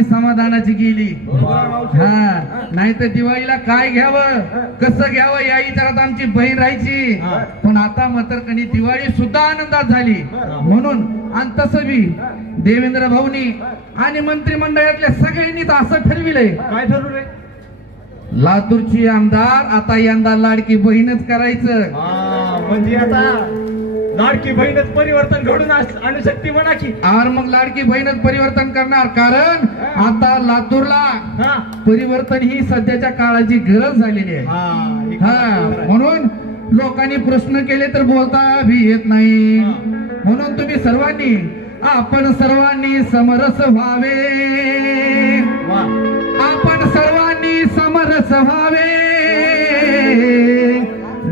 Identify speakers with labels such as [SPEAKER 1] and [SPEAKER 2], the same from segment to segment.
[SPEAKER 1] आणि समाधानाची गेली? हा नाही तर दिवाळीला काय घ्यावं? कसं घ्यावं? या विचारात आमची बहीण राहायची. पण आता मात्र कणी दिवाळी सुद्धा आनंदात झाली. म्हणून आणि तसं बी देवेंद्र भाऊनी आणि मंत्रिमंडळातल्या सगळ्यांनी तर असं ठरविलंय.
[SPEAKER 2] काय ठरवलंय?
[SPEAKER 1] लातूरची आमदार आता यंदा लाडकी बहीणच करायचं.
[SPEAKER 2] म्हणजे आता लाडकी बहीणच परिवर्तन घडून आणू शकते म्हणा की.
[SPEAKER 1] आर मग लाडकी बहीणच परिवर्तन करणार कारण आता लातूरला परिवर्तन ही सध्याच्या काळाची गरज झालेली आहे
[SPEAKER 2] हा.
[SPEAKER 1] म्हणून लोकांनी प्रश्न केले तर बोलता भी येत नाही. म्हणून तुम्ही सर्वांनी आपण सर्वांनी समरस व्हावे. आपण सर्वांनी समरस व्हावे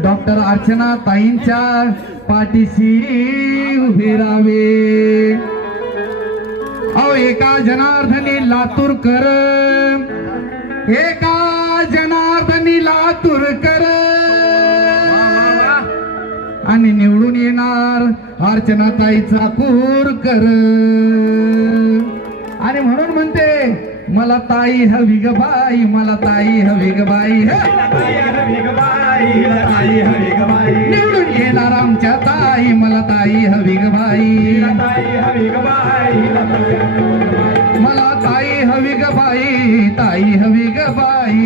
[SPEAKER 1] डॉक्टर अर्चना ताईंच्या पाठीशी उभे राहावे अहो एका जनार्दनी लातूरकर एका जनार्दनी लातूरकर आणि निवडून येणार अर्चना ताईचा कर. आणि म्हणून म्हणते मला ताई हवी ग बाई मला ताई हवी ग बाई
[SPEAKER 2] हवी
[SPEAKER 1] निवडून येणार आमच्या ताई मला ताई हवी
[SPEAKER 2] ताई हवी ताई हवी ग बाई.
[SPEAKER 1] ताई हवी ग बाई ताई हवी ग बाई.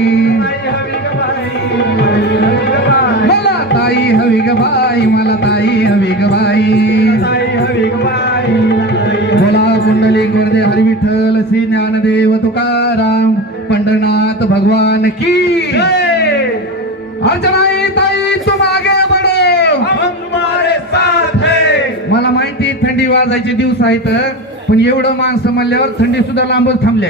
[SPEAKER 1] मला ताई हवी ग बाई मला ताई हवी ग बाई बोला कुंडली गर्दे हरी विठ्ठल श्री ज्ञानदेव तुकाराम पंढरनाथ भगवान की. अर्चनाई ताई तुम आगे बढो
[SPEAKER 2] हम तुम्हारे साथ है
[SPEAKER 1] मला माहिती थंडी वाजायचे दिवस आहेत पण एवढं माणसं म्हणल्यावर थंडी सुद्धा लांबच थांबले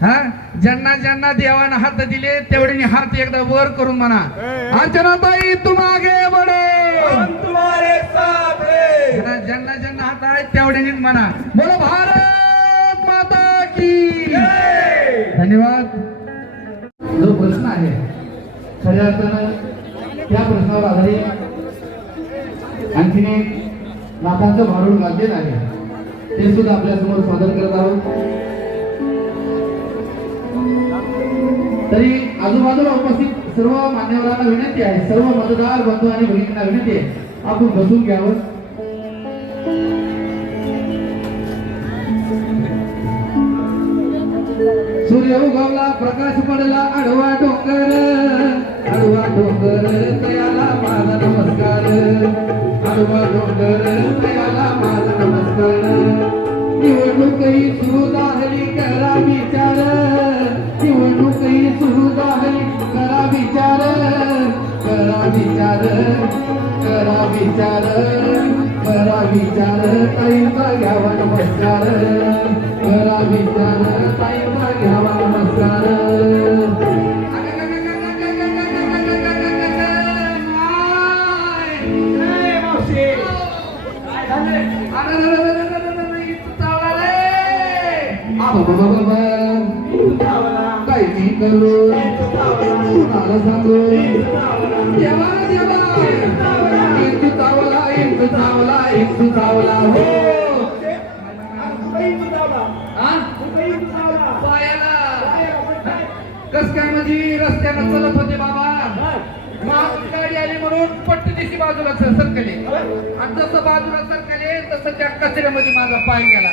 [SPEAKER 1] हा? ज्यांना ज्यांना देवानं हात दिले तेवढ्याने हात एकदा वर करून म्हणा. अर्चना ताई तुम आगे बढो
[SPEAKER 2] हम तुम्हारे साथ है।
[SPEAKER 1] ज्यांना ज्यांना हात आहेत तेवढ्यानेच म्हणा. बोलो भारत माता की. धन्यवाद. जो प्रश्न आहे खऱ्या अर्थानं त्या प्रश्नावर आधारित आणखीन नाथांचं भारूड गाजलेलं आहे. ते सुद्धा आपल्यासमोर सादर करत आहोत. तरी आजूबाजूला उपस्थित सर्व मान्यवरांना विनंती आहे सर्व मतदार बंधू आणि भगिनींना विनंती आहे आपण बसून घ्यावं. सूर्य उगवला प्रकाश पडला आडवा डोंगर आडवा डोंगर तयाला माझा नमस्कार. आडवा डोंगर तयाला माझा नमस्कार. निवडणूकही सुरू झाली करा विचार. निवडणूकही सुरू झाली करा विचार. करा विचार. करा विचार. करा विचार. ताईंचा घ्यावा नमस्कार. करा विचार.
[SPEAKER 2] काय
[SPEAKER 1] मी करू देवा देवा इंदू चावला इंदू चावला इंदू चावला हो कस काय म्हणजे रस्त्यानं चलत होते बाबा माझी गाडी आली म्हणून पट्टी दिशी बाजूला सरकले आणि जसं बाजूला सरकले तसं त्या कचऱ्यामध्ये माझा पाय गेला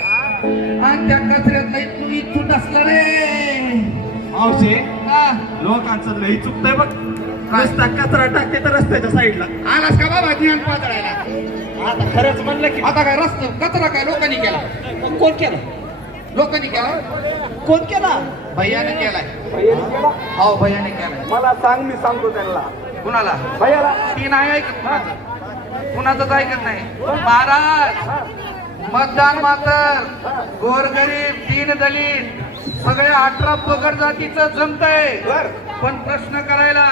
[SPEAKER 1] आणि त्या कचऱ्यात तू इथून असला रे
[SPEAKER 2] मावशी
[SPEAKER 1] हा.
[SPEAKER 2] लोकांचं लई चुकतंय बघ. रस्ता कचरा टाकते तर रस्त्याच्या साईडला.
[SPEAKER 1] आलास का बाबा ज्ञान पातळायला?
[SPEAKER 2] आता खरंच म्हणलं की
[SPEAKER 1] आता काय रस्ता कचरा काय लोकांनी केला?
[SPEAKER 2] कोण केला?
[SPEAKER 1] लोकांनी केला?
[SPEAKER 2] कोण केला?
[SPEAKER 1] भैयाने केलाय. हो भैयाने केलाय.
[SPEAKER 2] मला सांग मी सांगतो त्यांना.
[SPEAKER 1] कुणाला?
[SPEAKER 2] भैयाला.
[SPEAKER 1] ती नाही ऐकत कुणाचं. कुणाचंच ऐकत नाही. महाराज मतदान मात्र. गोरगरीब दीन दलित सगळ्या अठरा पगड जातीचं जमतंय.
[SPEAKER 2] बर.
[SPEAKER 1] पण प्रश्न करायला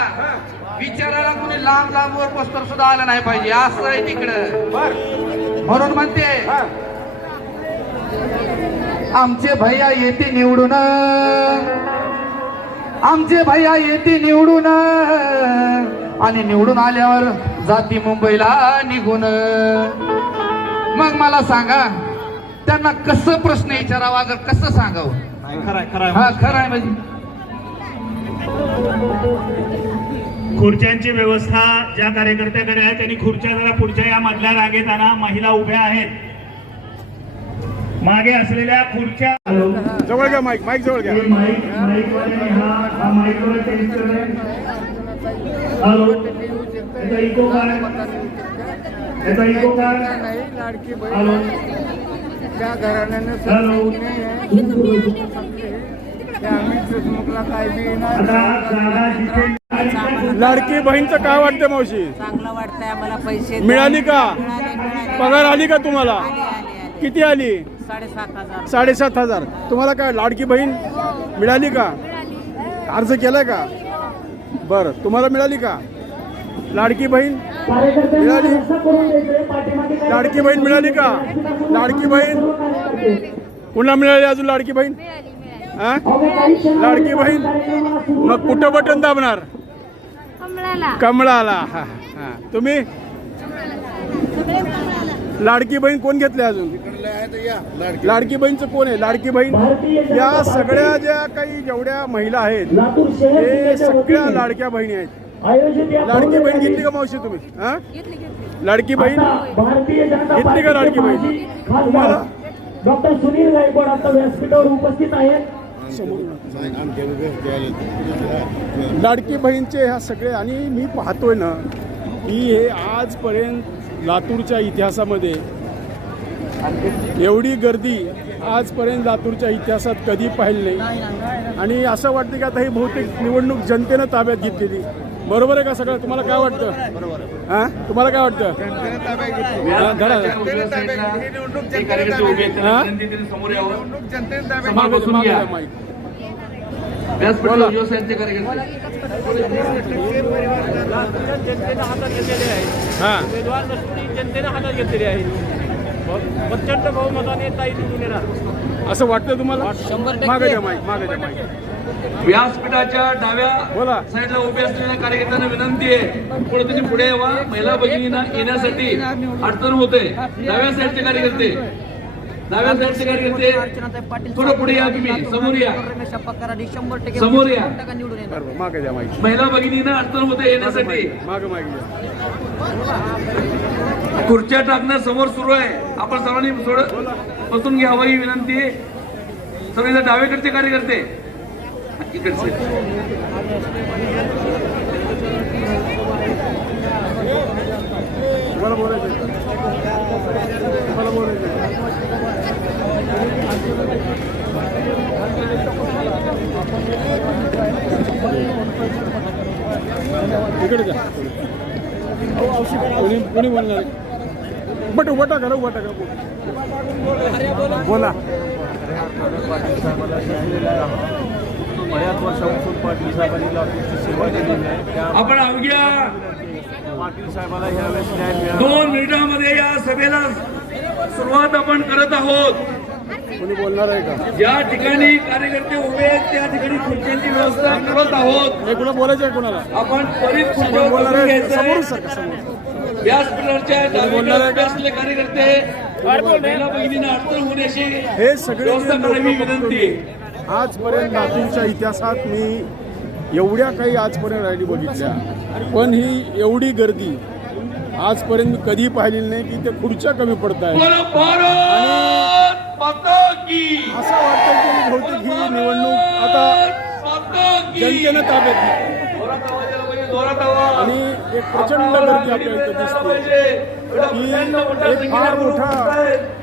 [SPEAKER 1] विचारायला कोणी लांब लांब वर पस्तर सुद्धा आलं नाही पाहिजे. असं आहे तिकडं. म्हणून म्हणते. आमचे भैया येते निवडून. आमचे भैया येते निवडून. आणि निवडून आल्यावर जाती मुंबईला निघून. मग मला सांगा
[SPEAKER 3] त्यांना कसं प्रश्न विचारावा अगर कसं सांगावं?
[SPEAKER 1] खराय खराय.
[SPEAKER 3] हा खरं आहे म्हणजे.
[SPEAKER 4] खुर्च्यांची व्यवस्था ज्या कार्यकर्त्याकडे आहे त्यांनी खुर्च्या जरा पुढच्या या मधल्या रागेत आणा. महिला उभ्या आहेत. मागे असलेल्या खुर्च्या
[SPEAKER 5] जवळ घ्या माईक माईक जवळ घ्या.
[SPEAKER 4] माईक हा टेस्ट करेल हॅलो इको काय याचा इको काय हॅलो
[SPEAKER 6] त्या घराण्याने
[SPEAKER 5] लाडकी बहीणचं काय वाटतं मावशी?
[SPEAKER 7] चांगलं वाटतंय आम्हाला पैसे
[SPEAKER 5] मिळाली का? पगार आली का तुम्हाला?
[SPEAKER 7] आले आले आले.
[SPEAKER 5] किती आली?
[SPEAKER 7] साडेसात हजार.
[SPEAKER 5] साडेसात हजार. तुम्हाला काय लाडकी बहीण मिळाली का? अर्ज केलाय का? बरं. तुम्हाला मिळाली का? लाडकी बहीण? मिळाली? लाडकी बहीण मिळाली का? लाडकी बहीण? पुन्हा मिळाली अजून लाडकी बहीण? हा? लाडकी बहीण? मग कुठं बटन दाबणार?
[SPEAKER 8] कमळाला.
[SPEAKER 5] हा हा. तुम्ही? लाडकी बहीण कोण घेतले अजून? लाडकी बहीणचं कोण आहे? लाडकी बहीण? या सगळ्या ज्या काही जेवढ्या महिला आहेत हे सगळ्या लाडक्या बहिणी आहेत. लाडकी बहीण घेतली का मावशी तुम्ही? हा? लाडकी बहीण?
[SPEAKER 9] भारतीय जनता
[SPEAKER 5] घेतली का लाडकी बहीण?
[SPEAKER 9] पार्टीचे
[SPEAKER 5] तुम्हाला?
[SPEAKER 9] डॉक्टर सुनील गायकवाड आता व्यासपीठावर उपस्थित आहेत.
[SPEAKER 5] लाडकी बहीणचे ह्या सगळे आणि मी पाहतोय ना की हे आजपर्यंत लातूरच्या इतिहासामध्ये एवढी गर्दी आजपर्यंत लातूरच्या इतिहासात कधी पाहिली नाही. आणि असं वाटतं की आता ही बहुतेक निवडणूक जनतेनं ताब्यात घेतलेली. बरोबर आहे का सगळं तुम्हाला काय वाटतं हा तुम्हाला काय वाटतं हा, धरा. हा? मागे- मागे माईक.
[SPEAKER 1] जनतेने हातात घेतलेले आहे
[SPEAKER 5] हा
[SPEAKER 1] उमेदवार जनतेने हातात घेतलेले आहे प्रचंड बहुमताने ताई निवडून येणार
[SPEAKER 5] असं वाटतं तुम्हाला मागे द्या माईक मागे द्या माईक
[SPEAKER 3] व्यासपीठाच्या डाव्या साईडला उभे असलेल्या कार्यकर्त्यांना विनंती आहे. पुढे तुम्ही पुढे यावा. महिला भगिनींना येण्यासाठी अडचण होते. डाव्या साईडचे कार्यकर्ते. डाव्या साईडचे कार्यकर्ते थोडं पुढे या तुम्ही. समोर या. समोर या. महिला भगिनींना अडचण होते येण्यासाठी. खुर्च्या टाकणं समोर सुरू आहे. आपण सर्वांनी थोडं बसून घ्यावं ही विनंती आहे. सगळे डावेकडचे कार्यकर्ते.
[SPEAKER 5] तुम्हाला बोलायचं आहे. तुम्हाला बोलायचं इकडे जा कोणी कोणी बोलणार बट उभा टाका ना उभा टाका बोला
[SPEAKER 1] बऱ्याच वर्षापासून पाटील साहेबांनी लातूरची सेवा केलेली आहे. त्या
[SPEAKER 3] आपण अवघ्या
[SPEAKER 1] पाटील साहेबाला ह्यावेळेस न्याय मिळाला.
[SPEAKER 3] दोन मिनिटांमध्ये या सभेला सुरुवात आपण करत आहोत.
[SPEAKER 5] कोणी बोलणार आहे का?
[SPEAKER 3] ज्या ठिकाणी कार्यकर्ते उभे आहेत त्या ठिकाणी खुर्च्यांची व्यवस्था करत आहोत.
[SPEAKER 5] हे कुणा बोलायचं आहे कोणाला?
[SPEAKER 3] आपण त्वरित
[SPEAKER 5] कोण
[SPEAKER 3] खुर्च्यावर
[SPEAKER 5] बोलणार
[SPEAKER 3] बसून
[SPEAKER 5] आहे.
[SPEAKER 3] घ्यायचं आहे.
[SPEAKER 5] सरका समोर
[SPEAKER 3] व्यासपीठाच्या
[SPEAKER 5] बोलणार आहे
[SPEAKER 3] डावीकडे
[SPEAKER 5] का?
[SPEAKER 3] असलेले कार्यकर्ते महिला भगिनींना अडचण होण्याची
[SPEAKER 5] हे सगळे
[SPEAKER 3] व्यवस्था
[SPEAKER 5] जे
[SPEAKER 3] करावी
[SPEAKER 5] लोकं
[SPEAKER 3] विनंती आहे.
[SPEAKER 5] आजपर्यंत लातूरच्या इतिहासात मी एवढ्या काही आजपर्यंत रॅली बघितल्या. पण ही एवढी गर्दी आजपर्यंत मी कधी पाहिलेली नाही की त्या खुर्च्या कमी पडत आहेत. असं वाटतं की बहुतेक ही निवडणूक आता जनतेनं ताब्यात. आणि एक प्रचंड गर्दी आपल्या इथं दिसते. की एक फार मोठा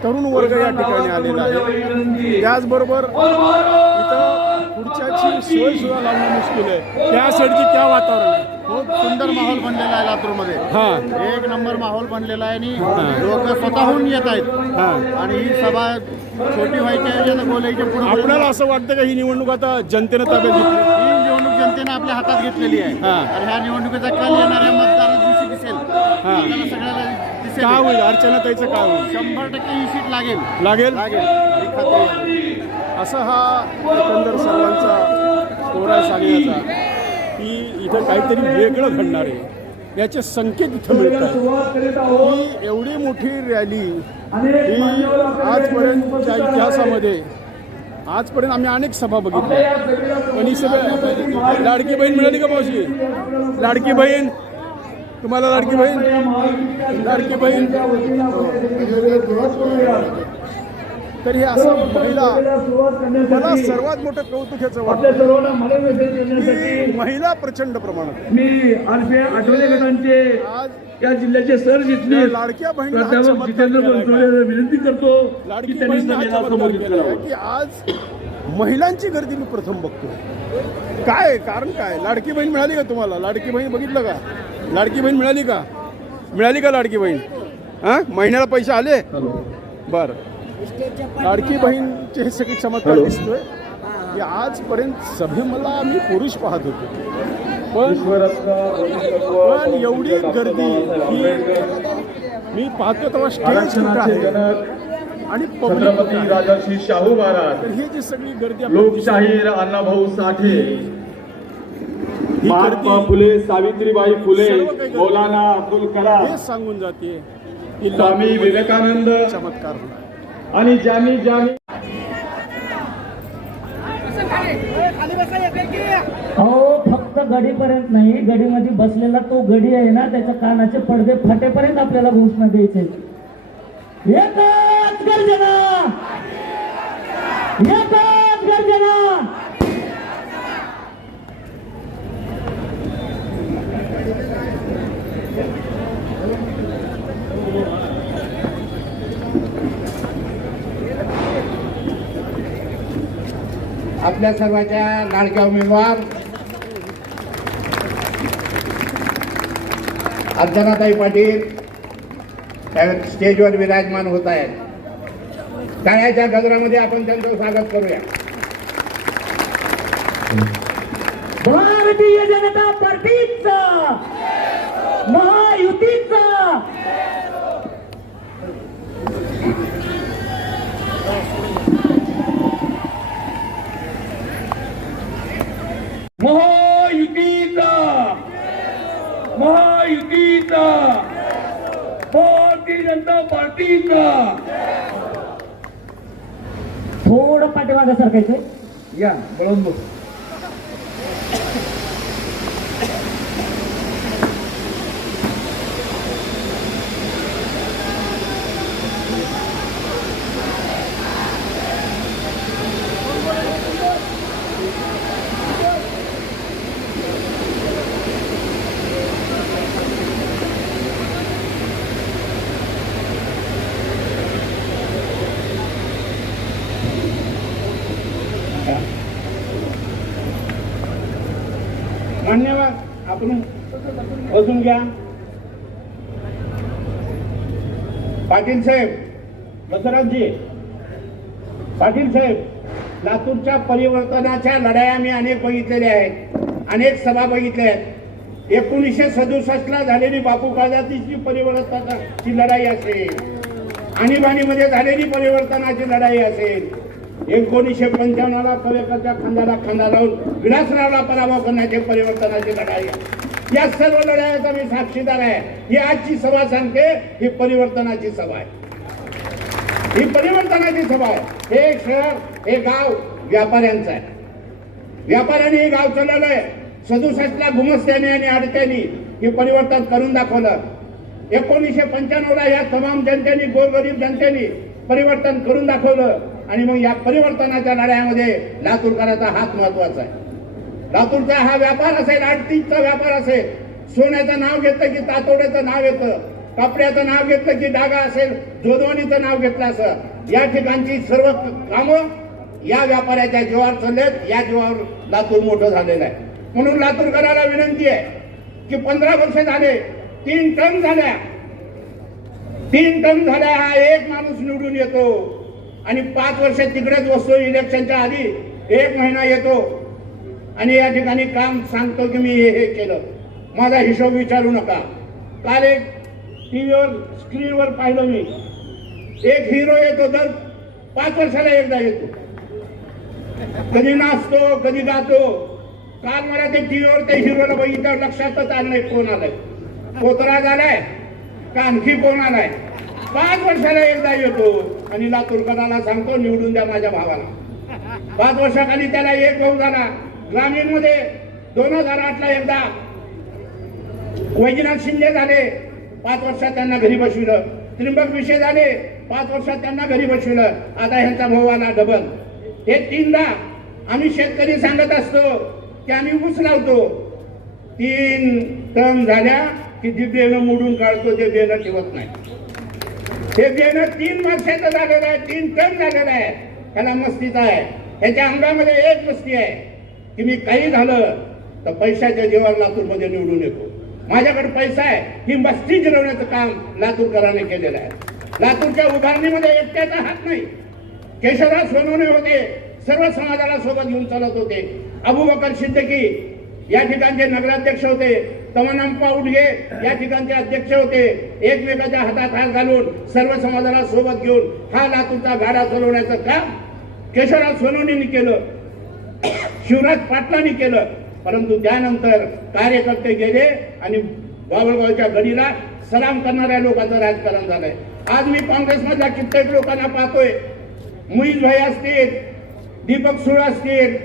[SPEAKER 5] तरुण वर्ग या ठिकाणी आलेला आहे. त्याचबरोबर सोय सुद्धा लावणं मुश्किल आहे. त्या साईडची क्या वातावरण आहे.
[SPEAKER 10] खूप सुंदर माहोल बनलेला आहे लातूरमध्ये.
[SPEAKER 5] हां.
[SPEAKER 10] एक नंबर माहोल बनलेला आहे आणि लोक स्वतःहून येत आहेत.
[SPEAKER 5] हां.
[SPEAKER 10] आणि ही सभा छोटी व्हायची आहे आता बोलायच्या पुढे
[SPEAKER 5] आपल्याला असं वाटतं का ही निवडणूक आता जनतेनं ताब्यात घेतली?
[SPEAKER 10] ही निवडणूक जनतेने आपल्या हातात घेतलेली आहे.
[SPEAKER 5] हां.
[SPEAKER 10] आणि ह्या निवडणुकीचा कल येणाऱ्या मतदाना दिवशी दिसेल. आपल्याला सगळ्याला दिसेल.
[SPEAKER 5] काय होईल? अर्चनाताईचं काय होईल?
[SPEAKER 10] शंभर टक्के ही सीट लागेल.
[SPEAKER 5] लागेल?
[SPEAKER 10] लागेल. ही खात्री आहे.
[SPEAKER 5] असा हा एकंदर सर्वांचा कोरा सांगण्याचा की इथं काहीतरी वेगळं घडणार आहे. याचे संकेत इथं मिळतात. ही एवढी मोठी रॅली ही आजपर्यंतच्या. इतिहासामध्ये आजपर्यंत आम्ही अनेक सभा बघितल्या. पण ही सभा लाडकी बहीण मिळाली का मावशी? लाडकी बहीण. तुम्हाला लाडकी बहीण? लाडकी बहीण
[SPEAKER 3] वतीनं आपण या सभेला सुरुवात करूया
[SPEAKER 5] तर हे असं महिला मला सर्वात मोठं कौतुक याचं वाटतं. महिला प्रचंड प्रमाणात.
[SPEAKER 3] मी आरपी आठवले गटांचे
[SPEAKER 5] आज
[SPEAKER 3] या जिल्ह्याचे सर जिथले
[SPEAKER 5] लाडक्या चमत्कार
[SPEAKER 3] जितेंद्र विनंती करतो
[SPEAKER 5] लाडकी बहीण की आज महिलांची गर्दी मी प्रथम बघतो काय कारण काय? लाडकी बहीण मिळाली का तुम्हाला? लाडकी बहीण बघितलं का? लाडकी बहीण मिळाली का? मिळाली का लाडकी बहीण? हा? महिन्याला पैसे आले? बर. लाडकी बहीणचे हे सगळे चमत्कार दिसतोय. की आजपर्यंत सभे मला मी पुरुष पाहत होतो. पण पण एवढी गर्दी ही मी पाहतो तेव्हा स्टेज आहे? आणि पब्लिक
[SPEAKER 11] छत्रपती राजर्षी शाहू महाराज
[SPEAKER 5] तर ही जी सगळी गर्दी
[SPEAKER 11] लोकशाहीर अण्णाभाऊ साठे महात्मा फुले सावित्रीबाई फुले. मौलाना अब्दुल कलाम
[SPEAKER 5] हे सांगून जाते की
[SPEAKER 11] स्वामी विवेकानंद
[SPEAKER 5] चमत्कार होणार.
[SPEAKER 11] आणि ज्यांनी ज्यांनी
[SPEAKER 9] अहो फक्त गडीपर्यंत नाही गडीमध्ये बसलेला तो गडी आहे ना त्याच्या कानाचे पडदे फाटेपर्यंत आपल्याला घोषणा द्यायचे एकच गर्जना एकच!
[SPEAKER 12] आपल्या सर्वांच्या लाडक्या उमेदवार अर्चनाताई पाटील त्या स्टेजवर विराजमान होत आहेत. टाळ्याच्या गजरामध्ये आपण त्यांचं स्वागत करूया.
[SPEAKER 9] भारतीय जनता पार्टीचा महायुतीचा
[SPEAKER 3] महायुतीचा भारतीय जनता पार्टीचा.
[SPEAKER 9] थोडं पाठीमागं सरकायचं
[SPEAKER 3] या बळून बघ.
[SPEAKER 12] धन्यवाद. आपण बसून घ्या. पाटील साहेब दसराजी पाटील साहेब लातूरच्या परिवर्तनाच्या लढाया मी अनेक बघितलेल्या आहेत अनेक सभा बघितल्या आहेत. एकोणीसशे सदुसष्टला झालेली बापू काळजातीची परिवर्तनाची लढाई असेल. आणीबाणीमध्ये झालेली परिवर्तनाची लढाई असेल. एकोणीसशे पंच्याण्णवला कवेकरच्या खांद्याला खांदा लावून विलासरावला पराभव करण्याचे परिवर्तनाची लढाई या सर्व लढाईचा मी साक्षीदार आहे. ही आजची सभा सांगते ही परिवर्तनाची सभा आहे. ही परिवर्तनाची सभा आहे. हे शहर हे गाव व्यापाऱ्यांचं आहे. व्यापाऱ्यांनी हे गाव चालवलंय. सदुसष्टला गुमस्त्याने आणि अडत्यानी हे परिवर्तन करून दाखवलं. एकोणीसशे पंच्याण्णवला या तमाम जनतेने गोरगरीब जनतेने परिवर्तन करून दाखवलं. आणि मग या परिवर्तनाच्या लढ्यामध्ये लातूरकरांचा हात महत्त्वाचा आहे. लातूरचा हा व्यापार असेल आडतीचा व्यापार असेल सोन्याचं नाव घेतलं की तातोड्याचं नाव येतं कपड्याचं नाव घेतलं की डागा असेल जोदवानीचं नाव घेतलं असं या ठिकाणची सर्व कामं या व्यापाऱ्याच्या जीवावर चाललेत या जीवावर लातूर मोठं झालेलं आहे. म्हणून लातूरकराला विनंती आहे की पंधरा वर्ष झाले तीन टन झाल्या. तीन टन झाल्या हा एक माणूस निवडून येतो. आणि पाच वर्ष तिकडेच बसतो इलेक्शनच्या आधी. एक महिना येतो. आणि या ठिकाणी काम सांगतो की मी हे हे केलं. माझा हिशोब विचारू नका. काल एक टीव्हीवर स्क्रीनवर पाहिलं मी. एक हिरो येतो दर पाच वर्षाला एकदा येतो. कधी नाचतो कधी गातो. काल मला ते टीव्हीवर ते हिरोला बघितल्यावर लक्षातच आलं नाही कोण आलाय. कोतरा झालाय का आणखी कोण आलाय? पाच वर्षाला एकदा येतो. अनिला लातूरकराला सांगतो निवडून द्या माझ्या भावाला. पाच वर्षाखाली त्याला एक भाऊ झाला. ग्रामीणमध्ये दोन हजार आठला एकदा वैजनाथ शिंदे झाले. पाच वर्षात त्यांना घरी बसविलं. त्रिंबक विषय झाले. पाच वर्षात त्यांना घरी बसविलं. आता ह्यांचा भाऊ आला डबल हे तीनदा आम्ही शेतकरी सांगत असतो की आम्ही ऊस लावतो. तीन टर्म झाल्या की जे बेनं मोडून काढतो ते बेनं ठेवत नाही. हे देणं तीन वर्षाचं झालेलं आहे तीन टन झालेलं आहे त्याला मस्तीचा आहे. ह्याच्या अंगामध्ये एक मस्ती आहे की मी काही झालं तर पैशाच्या जेवण लातूरमध्ये निवडून येतो. माझ्याकडे पैसा आहे ही मस्ती जिरवण्याचं काम लातूरकरांनी केलेलं आहे. लातूरच्या उभारणीमध्ये एकट्याचा हात नाही. केशवराव सोनवणे होते सर्व समाजाला सोबत घेऊन चालत होते. अबू बकर सिद्दकी या ठिकाणचे नगराध्यक्ष होते. तमनंपा उडगे या ठिकाणचे अध्यक्ष होते. एकमेकाच्या हातात हात घालून सर्व समाजाला सोबत घेऊन हा लातूरचा गाडा चालवण्याचं काम केशवराव सोनवणींनी केलं. शिवराज पाटलांनी केलं. परंतु त्यानंतर कार्यकर्ते गेले आणि बाबळगावच्या गडीला सलाम करणाऱ्या लोकांचं राजकारण झालंय. आज मी काँग्रेसमधल्या कित्येक लोकांना पाहतोय. मुईज भाई असतील दीपक सुळ असतील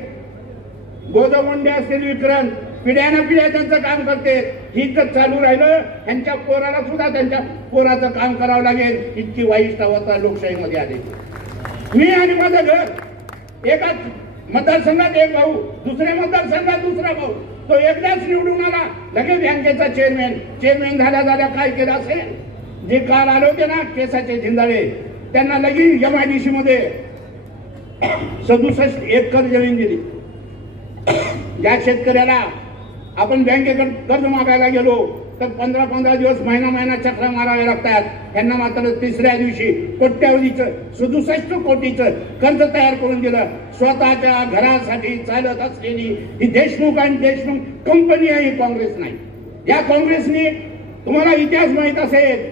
[SPEAKER 12] गोदव असतील विक्रांत पिढ्यानं पिढ्या त्यांचं काम करते. ही जर चालू राहिलं. त्यांच्या पोराला सुद्धा त्यांच्या पोराचं काम करावं लागेल. इतकी वाईट अवस्था लोकशाहीमध्ये आली. मी आणि माझं घर एकाच मतदारसंघात एक भाऊ दुसऱ्या मतदारसंघात दुसरा भाऊ. तो एकदाच निवडून आला. लगेच बँकेचा चेअरमॅन चेअरमॅन झाल्या झाल्या काय केलं असेल? जे काल आले होते ना केसाचे झिंदाळे त्यांना लगेच एम आय डी सी मध्ये. सदुसष्ट एकर जमीन दिली. ज्या शेतकऱ्याला आपण बँकेकडे कर्ज मागायला गेलो तर पंधरा पंधरा दिवस महिना महिना चक्र मारावे लागतात. यांना मात्र तिसऱ्या दिवशी कोट्यावधीचं सदुसष्ट कोटीचं कर्ज तयार करून दिलं. स्वतःच्या घरासाठी चालत असलेली ही देशमुख आणि देशमुख कंपनी आहे ही काँग्रेस नाही. या काँग्रेसने तुम्हाला इतिहास माहीत असेल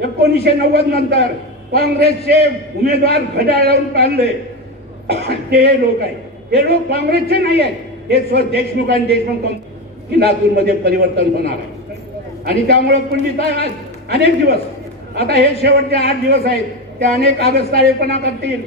[SPEAKER 12] एकोणीसशे नव्वद नंतर काँग्रेसचे उमेदवार घड्याळ लावून पाडले ते हे लोक आहेत. हे लोक काँग्रेसचे नाही आहेत. हे स्व देशमुख आणि देशमुख की लातूरमध्ये परिवर्तन होणार आहे. आणि त्यामुळे पंडित आज अनेक दिवस. आता हे शेवटचे आठ दिवस आहेत. ते अनेक आगस्ताळेपणा करतील.